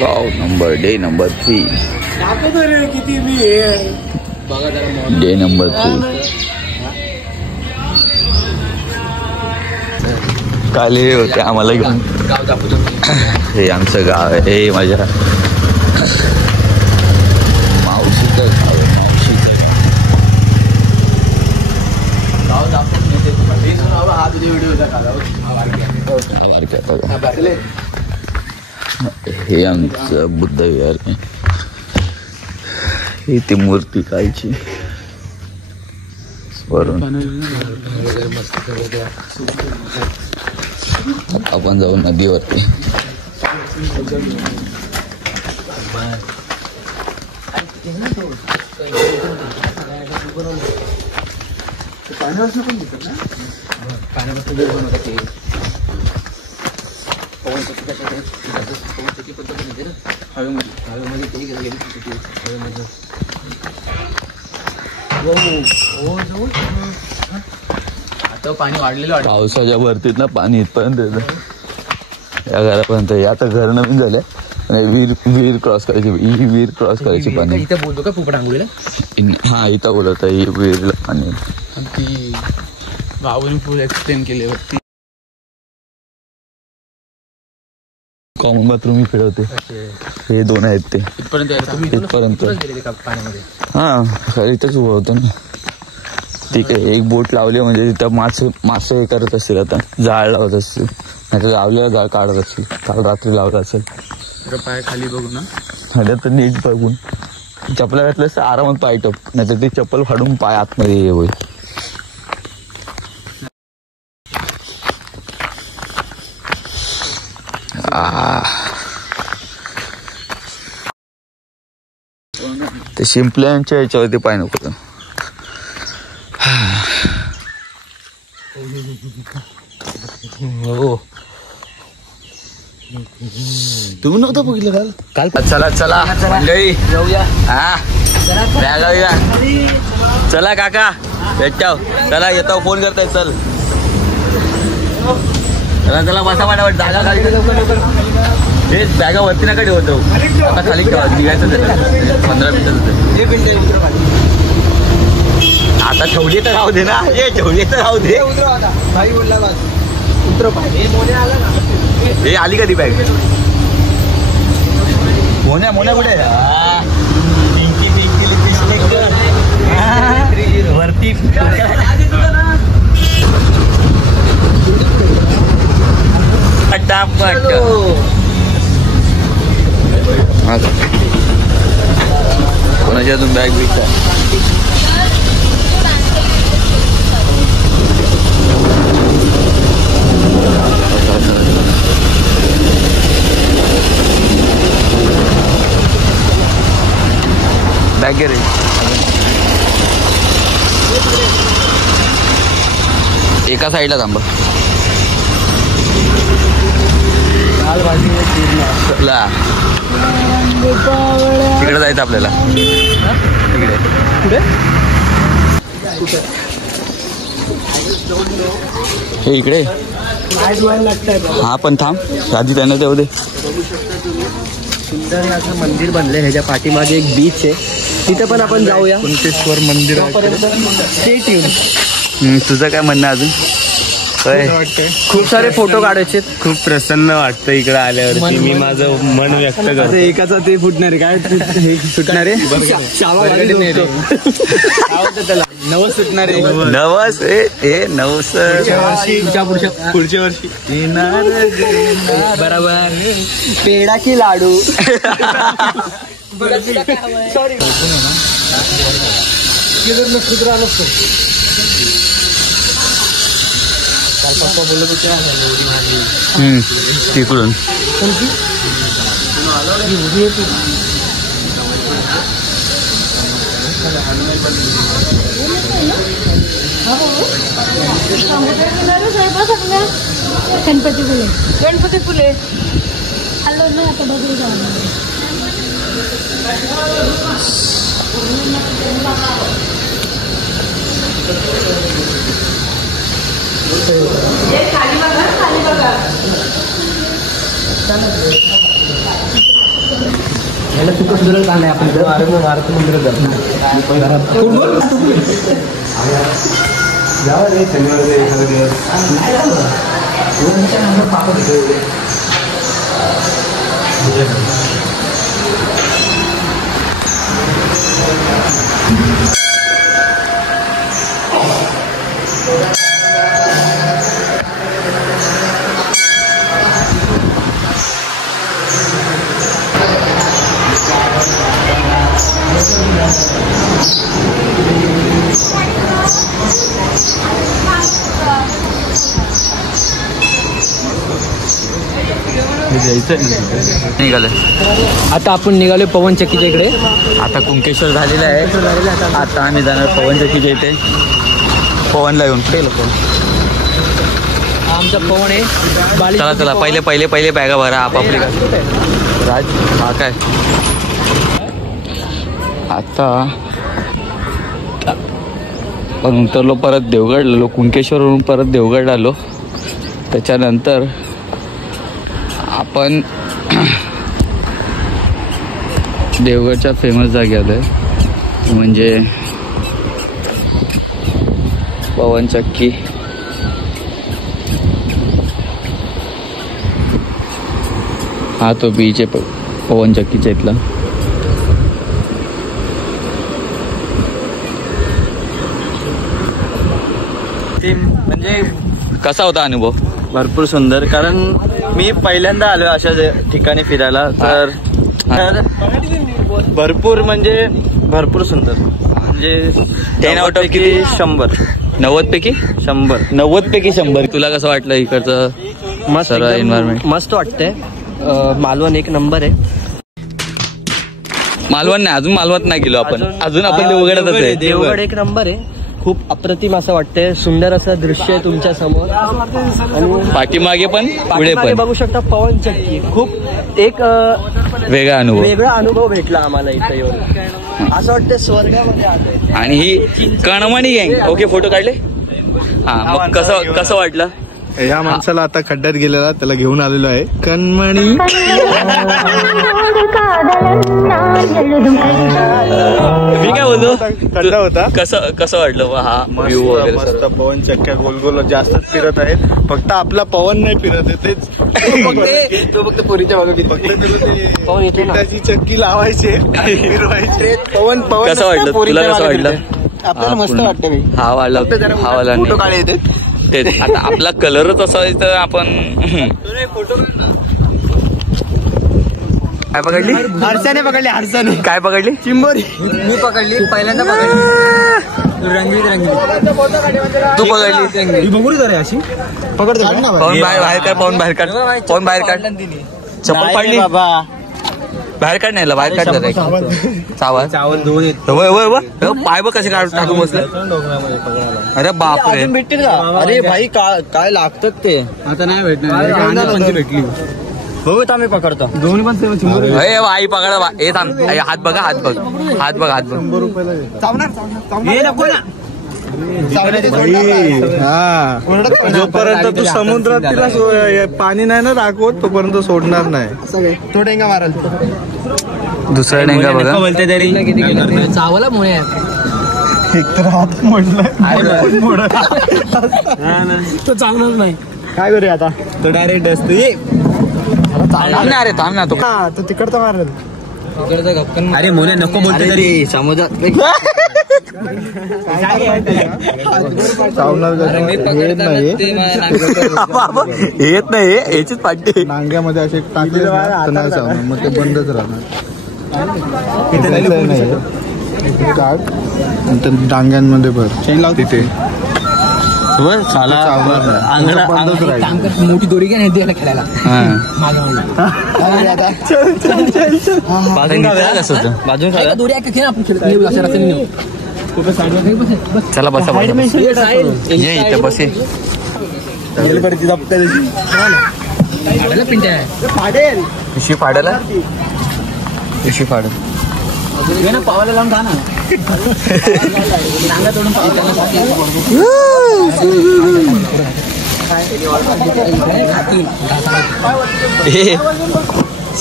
Wow day number 3 किती मी day number 3 काल हे होते आम्हाला घेऊन. हे आमचं गाव आहे. हे माझ्या मावशीचं गाव आहे. हे आमचं बुद्ध विहार आहे. इथे मूर्ती कायची वरून आपण जाऊ नदीवरती. आता पाणी वाढलेलं पावसाच्या वरतीत ना पाणी इथपर्यंत येतं या घरापर्यंत. आता घर नवीन झाले विहीर क्रॉस करायची. ही विहीर क्रॉस करायची पाणी. इथं बोलतो का पोपट आंघोळीला? हा इथं बोलत आहे. विहीरला पाणी ती गावावरून पूल एक्सटेंड केले वरती. कॉमन बाथरूम फिरवते. हे दोन आहेत ते इथपर्यंत. हा इथंच उभं होतं ना. ठीक आहे. एक बोट लावली म्हणजे तिथं मासे हे करत असतील. आता जाळ लावत असतील. नाही तर लावलेलं जाळ काढत असतील. काल रात्री लावलं असेल. पाय खाली बघू ना. खाली तर नीट बघून चपला घातलं असतं आरामात पाय टप. नाही तर ते चप्पल फाडून पाय आतमध्ये हे होईल. ते शिंपल्यांच्या ह्याच्यावरती पाय नको. हो तुम्ही नव्हतं बघितलं काल? चला मंडळी जाऊया. हा चला काका भेटाव. चला येतो फोन करताय. चल चला बसा वाटावट. जागा खाली हे बॅगा वरती नका ठेवतो. आता खाली निघायचं 15 मिनिटं. आता ठेवली तर राहू दे ना. हे ठेवली तर राहू दे. भाई बोलला उतर पाहिजे. हे आली कधी बॅग? मोन्या कुठे? वरती पटापट. कोणाच्या अजून बॅग विकता? बॅग गे रे. एका साईडला थांबा. तिकडे जायचं आपल्याला. तिकडे हे इकडे. हा पण थांब आधी त्यांना तेवढे दे. सुंदर असं मंदिर बनलंय. ह्याच्या पाठीमागे एक बीच आहे. तिथे पण आपण जाऊया. कुंतेश्वर मंदिर. स्टेट येऊन तुझं काय म्हणणं अजून? खूप सारे फोटो काढायचे. खूप प्रसन्न वाटतं इकडे आल्यावरती. मी माझं मन व्यक्त करतो. एकाचा ते फुटणार काय सुटणारे त्याला नवस सुटणारे. नवस हे नवस पुढच्या वर्षी बरोबर. पेढा की लाडू. सॉरी खुदरा नसतो. काल पप्पा बोलत होते तिकडून गणपतीपुले आलो ना आता बघू जाऊ. याला सुख सुधारण काढलं आपण भारत मंदिरात निघालं. आता आपण निघालो पवन चक्कीच्या इकडे. आता कुंकेश्वर झालेलं आहे. आता आम्ही जाणार पवन चक्कीच्या इथे. पवनला येऊन आमचा पवन आहे. चला चला पहिले बॅगा भरा आपापली. राज हा काय आता पण उतरलो परत देवगडला. कुंकेश्वरवरून परत देवगडला आलो. त्याच्यानंतर आपण देवगडच्या फेमस जागी आलो आहे म्हणजे पवन चक्की. हा तो बीच आहे पवन चक्कीच्या इथला. म्हणजे कसा होता अनुभव? भरपूर सुंदर. कारण मी पहिल्यांदा आलो अशा ठिकाणी फिरायला. तर भरपूर म्हणजे भरपूर सुंदर. म्हणजे 10 out of किती? 100. 90 पैकी 100. 90 पैकी 100. तुला कसं वाटलं इकडचं मस्त एन्व्हायरमेंट? मस्त वाटतंय. मालवण एक नंबर आहे. मालवण नाही, अजून मालवणात नाही गेलो आपण. अजून आपण देवगडच आहे. देवगड एक नंबर आहे. खूप अप्रतिम असं वाटतंय. सुंदर असं दृश्य आहे तुमच्या समोर. आणि पाठीमागे पण पुढे पाठीमागे पण बघू शकता पवन चक्की. खूप एक वेगळा अनुभव भेटला आम्हाला इथं येऊन. असं वाटतं स्वर्गामध्ये आलोय. आणि ही कणमणी गँग. ओके, फोटो काढले. हा, मग कसं वाटलं? या माणसाला आता खड्ड्यात गेलेला त्याला घेऊन आलेलो आहे. कणमणी मी काय बोलतो, खड्डा होता. कसं वाटलं हा व्ह्यू वगैरे? मस्त पवन चक्क्या गोल जास्तच फिरत आहेत. फक्त आपला पवन नाही फिरत आहे. तेच तो फक्त पोरीच्या बाजूला पवन येते ना. त्याची चक्की लावायची फिरवायची. पवन कसं वाटलं तुला? कसं वाटलं? आपल्याला मस्त वाटतं. हा वाला फोटो काढले येते. तेच आता आपला कलरच असा आहे तर आपण काय पकडली? हर्षाने पकडली. हर्षाने काय पकडली? चिंबोरी. मी पकडली पहिल्यांदा. पकडली रंगीत तू पकडली. बघू रे अशी पकडतो. पाहून बाहेर काढ. पाहून बाहेर काढ. चप्पल पाडली बाबा. बाहेर काढ. नाही बाहेर काढ. चावल पाय बघ कसे टाकून बसले. अरे बापरे. भेटतील का? अरे भाई काय लागतात ते. आता नाही भेटणार. भेटली बघू आम्ही पकडतो. दोन्ही पण आई पकडा. हे थांब. हात बघा. हात बघ. जोपर्यंत तू समुद्रात तिला पाणी नाही ना दाखवत तोपर्यंत सोडणार नाही. तो डेंगा मारल. दुसरा डेंगा बघा. बोलते तरी चावला मुळे एक तर हात मोडलाय. तो चांगलाच नाही. काय करूया आता? तो डायरेक्ट असते. अरे थांब ना. तो तिकडचा मारेल. अरे मोने नको बोलते तरी समुद्रात येत नाही. याचीच पाठी नांग्यामध्ये असे टाकले नाही चावणार. मग ते बंदच राहणार. डांग्यांमध्ये भर तिथे मोठी दोरी काय नाही त्याला खेळायला. बाजून दोरी खेळ आपण खेळ. चला बसा. ये इथं बसे. पिशवी फाडायला. पावाला लावून खा ना. नांगा तोडून हे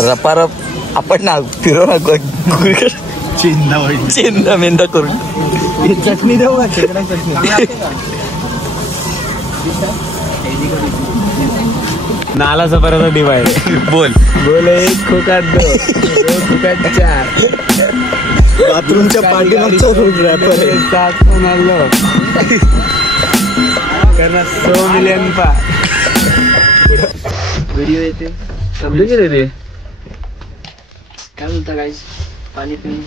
रपारप आपण ना फिरव ना चिंदा मेंदा करून चटणी देऊ का चटणी नालाचा परत दिवाय बोल बोल एक खोकात दो खोकात 4 बाथरूमच्या पाठीमागचा रोड रॅपर करणार 100 मिलियन व्हिडिओ येते समजून गेले रे काय बोलता गाईस पाणी पिऊन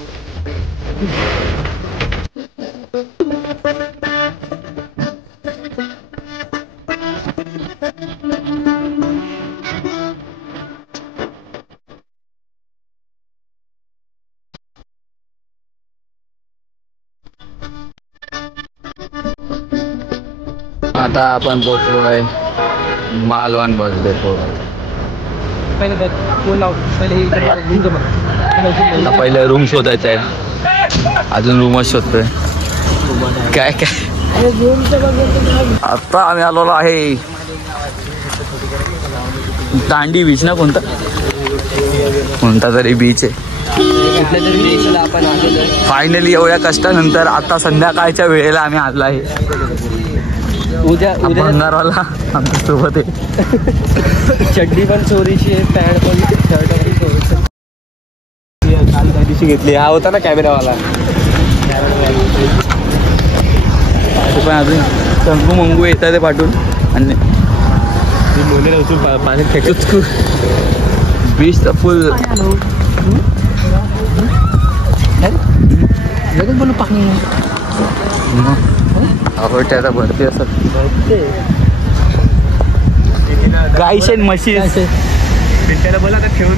आता आपण पोहोचलोय मालवण बस डेपो. पहिले रूम शोधायचं आहे. अजून रूमच शोधतोय. काय काय आता आम्ही आलेलो आहे दांडी बीच ना कोणता तरी बीच आहे. फायनली एवढ्या कष्टानंतर आता संध्याकाळच्या वेळेला आम्ही आलो आहे. उद्या भंगारवाला आमच्या सोबत आहे. चड्डी पण चोरीची आहे पॅन्ट पण शर्ट पण चोरीची काल त्या दिवशी घेतली. हा होता ना कॅमेरावाला पण अजून शंकू मंगू येतात ते पाठवून आणि पाण्यात फेकत बीच तर फुल लगेच बोलू पाणी आवडते आता भरती असत गाईश अँड म्हशी त्याला बोला का ठेवून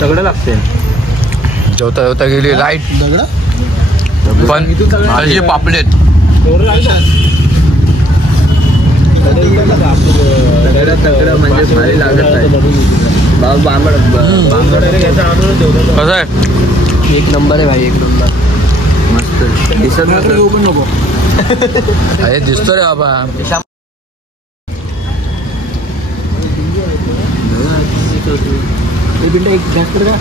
दगड लागते. जेवता जेवता गेली लाईट पण माझे पापलेट म्हणजे भारी लागत आहे. कसं आहे. एक नंबर आहे भाई एक नंबर मस्त दिसत नको अरे दिसतो रे बाबा. एक जास्त का